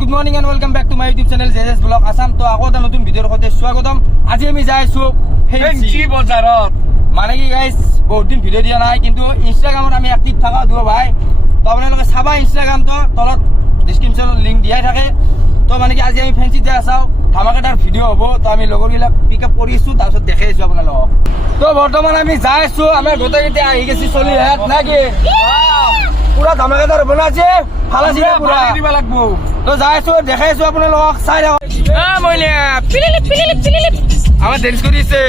Good morning and welcome back to my YouTube channel জেজেছ blog Assam. তো আকৌ এটা নতুন ভিডিঅ'ৰ সৈতে স্বাগতম। আজি আমি যাই আছো ফেঞ্চি বজাৰত। মানে কি গাইজ বহুত দিন ভিডিঅ' দিয়া নাই, কিন্তু ইনষ্টাগ্ৰামত আমি এক্টিভ থকা দিওঁ ভাই। তো আপোনালোকে চাবা ইনষ্টাগ্ৰামটো তলত ডিছক্ৰিপশ্যনত লিংক দিয়াই থাকে। তো মানে কি আজি আমি ফেঞ্চিত যাই চাওঁ, ধামাকাদাৰ ভিডিঅ' হ'ব। তো আমি লগৰবিলাক পিক আপ কৰিছোঁ, তাৰপিছত দেখাই আছোঁ আপোনালোকক। তো বৰ্তমান আমি যাই আছোঁ, আমাৰ গোটেইকেইটা আহি গৈছে চলি হেত না কি পুৰা ধামাকাদাৰ হ'ব না আজি ভাল আছে পুৰা দিব লাগিব। তো যাই আছোঁ, দেখাই আছোঁ আপোনালোকক, চাই থাকক। আমাৰ ডেন্স কৰি আছে।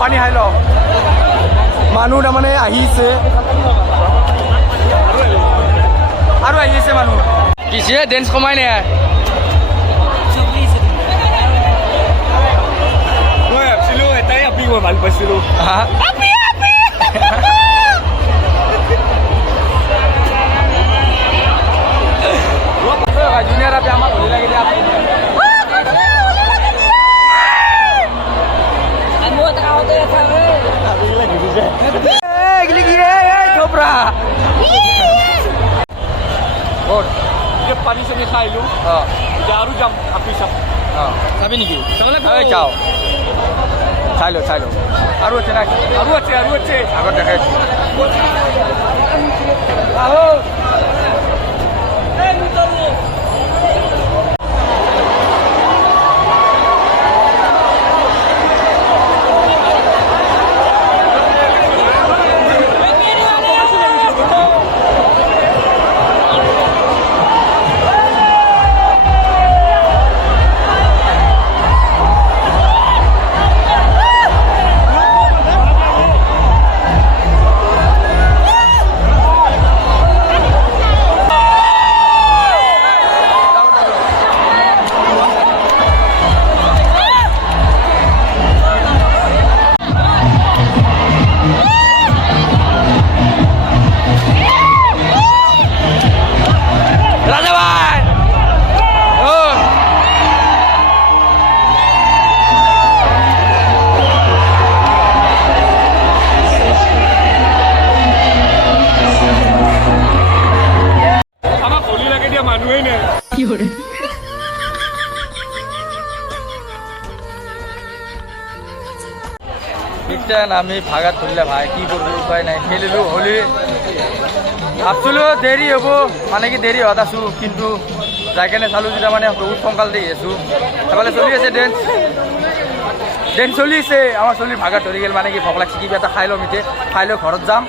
পানী খাই লওঁ। মানুহ তাৰমানে আহিছে আৰু আহিছে মানুহ। পিছে ডেন্স কমাই নাই মই ভাবিছিলোঁ এটাই আপি মই ভাল পাইছিলোঁ। জুনিয়ৰ আপি আমাক ভৰি লাগি দিয়ে। পানী চানী খাই আহিলোঁ, এতিয়া আৰু যাম আপি চাম। অঁ চাবি নেকি এই চাওঁ চাই লো আৰু আছে নাই আৰু আছে আগত দেখাই আমি ভাগাত ধরলে ভাই কি করবো উপায় নাই খেলিলো হলি ভাবছিলো দেরি হব মানে কি দেরি হত আছো কিন্তু যাই কেনে চালো যেটা মানে বহুত সোনকালতে আছো এফালে চলি আছে ডেন্স চলি আছে আমার চলি ভাগাত ধরি গেল মানে কি ভোক লাগছে কিবা এটা খাই লম এতিয়া খাই লৈ ঘৰত যাম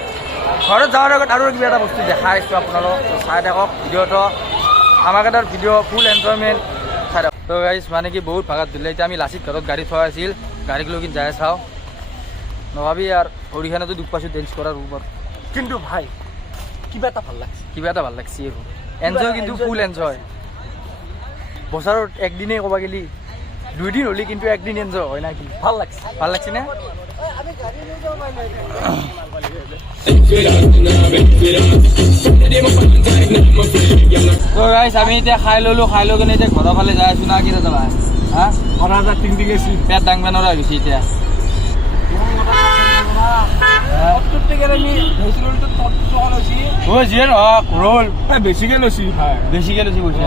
ঘৰত যাওয়াৰ আগত আৰু কিবা এটা বস্তু দেখাই আছো আপোনালোক চাই থাকক ভিডিওটো আমার কাটার ভিডিও ফুল এনজয়মেন্ট চাই থাকক তো গাইজ মানে কি বহুত ভাগাত ধরলে এতিয়া আমি লাচিত ঘৰত গাড়ী থোৱা আছিল গাড়ীক লৈ যাই চাওঁ নভাবি আর হরিখানাতো দুখ পাইছো ডেন্স করার উপর কিন্তু ভাই কিবা এটা ভাল লাগছে এনজয় কিন্তু ফুল এনজয় বছৰত একদিনেই ক'বা গেলি 2 দিন হলি কিন্তু একদিন এনজয় হয় নাকি ভাল লাগছে না তো গাইস আমি এতিয়া খাই ললো খাই লৈ কিনে এতিয়া ঘৰৰ ফালে যাই আছো না কি যাবা হা ঘৰৰ টিং গেছি পেট দাংবা নৰা গৈছে এতিয়া বেছিকে লৈছি কৈছে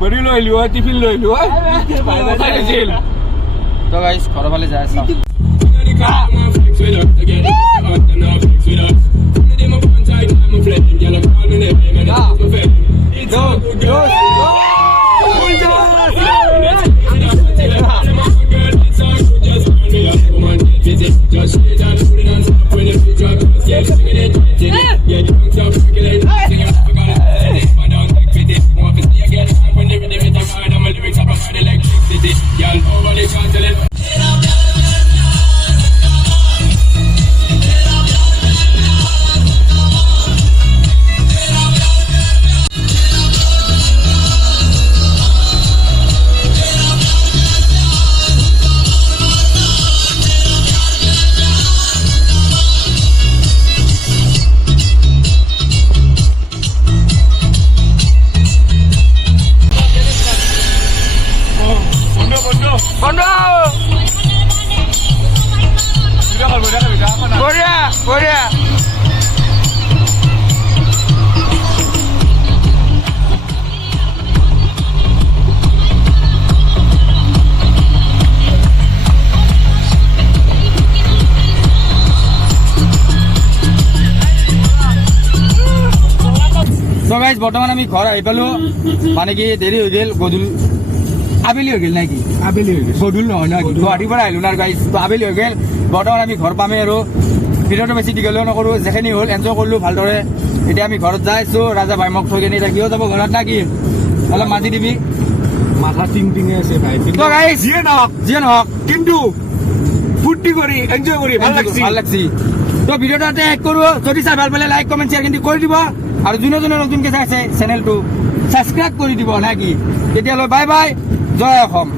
বডি লৈ আহিলো টিফিন লৈ আহিলো তো গাইস ঘৰৰ ফালে যাই আছো বঢ়িয়া তো গাইজ বৰ্তমান আমি ঘৰ আহি পালো মানে কি দেৰি হৈ গেল গধূল আবেলি হৈ গেল নাকি গধূল নহয় না গুৱাহাটীৰ পৰা আহিলো না গাইজ তো আবেলি হৈ গেল বৰ্তমান আমি ঘৰ পামেই আৰু ভিডিওটো বেছি দীঘলীয়া নকৰো যেখিনি হ'ল এনজয় কৰিলো ভালদৰে এতিয়া আমি ঘৰত যাই আছো ৰাজা ভাই মোক থৈ কিনে এতিয়া কিয় যাব ঘৰত না কি অলপ মাতি দিবি মাথা টিং আছে ভাই তো গাইজ যিয়ে নহওক কিন্তু ফূৰ্তি কৰি এনজয় কৰি ভাল লাগছি তো ভিডিওটা এক কৰো যদি চাই ভাল পালে লাইক কমেন্ট শেয়াৰ কিন্তু কৰি দিব আৰু যোনে নতুনকে চাইছে চেনেলটো সাবস্ক্ৰাইব কৰি দিব নাকি তেতিয়ালৈ বাই বাই জয় অসম।